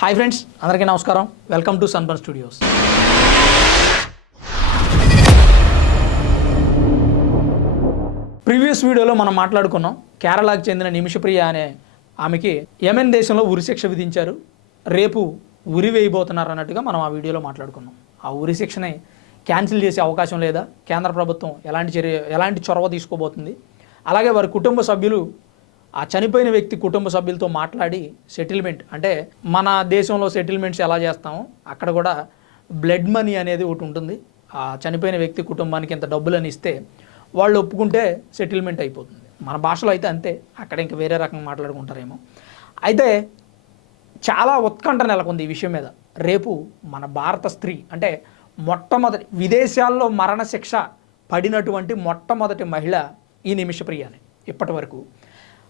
Hi friends అందరికీ నమస్కారం. Welcome to Sunburn Studios. Previous వీడియోలో మనం మాట్లాడుకున్నాం కేరళకు చెందిన నిమిషప్రియ అనే ఆమెకి యెమెన్ దేశంలో ఉరిశిక్ష విధించారు. రేపు ఉరి వేయబోతున్నారు అన్నట్టుగా మనం ఆ వీడియోలో మాట్లాడుకున్నాం. ఆ ఉరి శిక్షని క్యాన్సిల్ చేసే అవకాశం లేదా? కేంద్ర ప్రభుత్వం ఎలాంటి చర్య ఎలాంటి చొరవ తీసుకోబోతుంది? అలాగే వారి కుటుంబ సభ్యులు ఆ చనిపోయిన వ్యక్తి కుటుంబ సభ్యులతో మాట్లాడి సెటిల్మెంట్ అంటే మన దేశంలో సెటిల్మెంట్స్ ఎలా చేస్తామో అక్కడ కూడా బ్లడ్ మనీ అనేది ఒకటి ఉంటుంది. ఆ చనిపోయిన వ్యక్తి కుటుంబానికి ఇంత డబ్బులని ఇస్తే వాళ్ళు ఒప్పుకుంటే సెటిల్మెంట్ అయిపోతుంది. మన భాషలో అయితే అంతే అక్కడ ఇంకా వేరే రకంగా మాట్లాడుకుంటారేమో. అయితే చాలా ఉత్కంఠ నెలకొంది ఈ విషయం మీద. రేపు మన భారత స్త్రీ అంటే మొట్టమొదటి విదేశాల్లో మరణశిక్ష పడినటువంటి మొట్టమొదటి మహిళ ఈ నిమిషప్రియనే ఇప్పటి వరకు.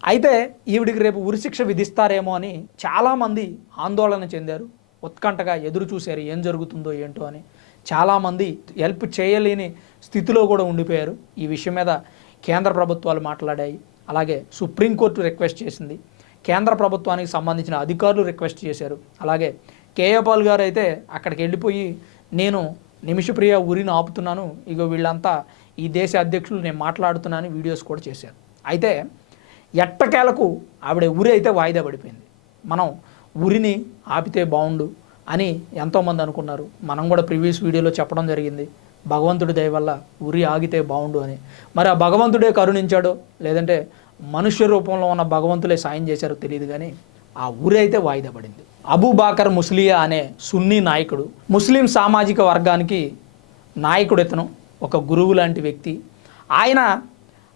అయితే ఈవిడికి రేపు ఉరిశిక్ష విధిస్తారేమో అని చాలామంది ఆందోళన చెందారు. ఉత్కంఠగా ఎదురు చూశారు ఏం జరుగుతుందో ఏంటో అని. చాలామంది హెల్ప్ చేయలేని స్థితిలో కూడా ఉండిపోయారు. ఈ విషయం మీద కేంద్ర ప్రభుత్వాలు మాట్లాడాయి. అలాగే సుప్రీంకోర్టు రిక్వెస్ట్ చేసింది. కేంద్ర ప్రభుత్వానికి సంబంధించిన అధికారులు రిక్వెస్ట్ చేశారు. అలాగే కేయపాల్ గారు అయితే అక్కడికి వెళ్ళిపోయి నేను నిమిషప్రియ ఊరిని ఆపుతున్నాను. ఇగో వీళ్ళంతా ఈ దేశ అధ్యక్షులు నేను మాట్లాడుతున్నాను వీడియోస్ కూడా చేశారు. అయితే ఎట్టకేలకు ఆవిడ ఉరి అయితే వాయిదా పడిపోయింది. మనం ఉరిని ఆపితే బాగుండు అని ఎంతోమంది అనుకున్నారు. మనం కూడా ప్రీవియస్ వీడియోలో చెప్పడం జరిగింది. భగవంతుడి దయ వల్ల ఉరి ఆగితే బాగుండు అని. మరి ఆ భగవంతుడే కరుణించాడో లేదంటే మనుష్య రూపంలో ఉన్న భగవంతులే సాయం చేశారో తెలియదు కానీ ఆ ఊరి అయితే వాయిదా పడింది. అబూబాకర్ ముస్లియా అనే సున్నీ నాయకుడు ముస్లిం సామాజిక వర్గానికి నాయకుడు ఇతను ఒక గురువు లాంటి వ్యక్తి. ఆయన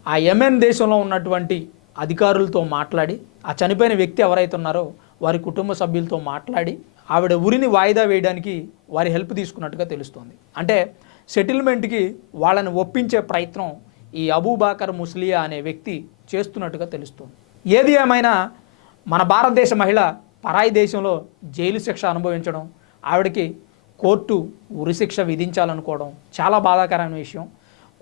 ఆ యమెన్ దేశంలో ఉన్నటువంటి అధికారులతో మాట్లాడి ఆ చనిపోయిన వ్యక్తి ఎవరైతే ఉన్నారో వారి కుటుంబ సభ్యులతో మాట్లాడి ఆవిడ ఉరిని వాయిదా వేయడానికి వారి హెల్ప్ తీసుకున్నట్టుగా తెలుస్తోంది. అంటే సెటిల్మెంట్కి వాళ్ళని ఒప్పించే ప్రయత్నం ఈ అబూబాకర్ ముస్లియా అనే వ్యక్తి చేస్తున్నట్టుగా తెలుస్తోంది. ఏది ఏమైనా మన భారతదేశ మహిళ పరాయి దేశంలో జైలు శిక్ష అనుభవించడం ఆవిడకి కోర్టు ఉరిశిక్ష విధించాలనుకోవడం చాలా బాధాకరమైన విషయం.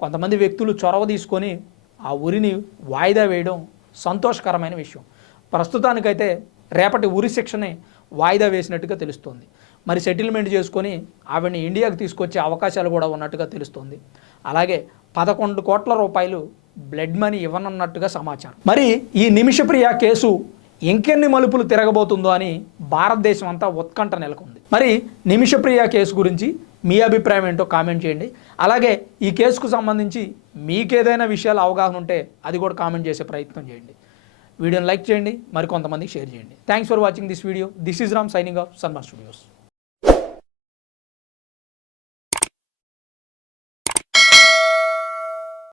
కొంతమంది వ్యక్తులు చొరవ తీసుకొని ఆ ఉరిని వాయిదా వేయడం సంతోషకరమైన విషయం. ప్రస్తుతానికైతే రేపటి ఉరి శిక్షని వాయిదా వేసినట్టుగా తెలుస్తోంది. మరి సెటిల్మెంట్ చేసుకొని ఆవిడని ఇండియాకి తీసుకొచ్చే అవకాశాలు కూడా ఉన్నట్టుగా తెలుస్తోంది. అలాగే పదకొండు కోట్ల రూపాయలు బ్లడ్ మనీ ఇవ్వనున్నట్టుగా సమాచారం. మరి ఈ నిమిషప్రియ కేసు ఇంకెన్ని మలుపులు తిరగబోతుందో అని భారతదేశం అంతా ఉత్కంఠ నెలకొంది. మరి నిమిషప్రియ కేసు గురించి మీ అభిప్రాయం ఏంటో కామెంట్ చేయండి. అలాగే ఈ కేసుకు సంబంధించి మీకేదైనా విషయాలు అవగాహన ఉంటే అది కూడా కామెంట్ చేసే ప్రయత్నం చేయండి. వీడియోని లైక్ చేయండి మరికొంతమందికి షేర్ చేయండి. Thanks for watching this video this is Ram signing off Sanma studios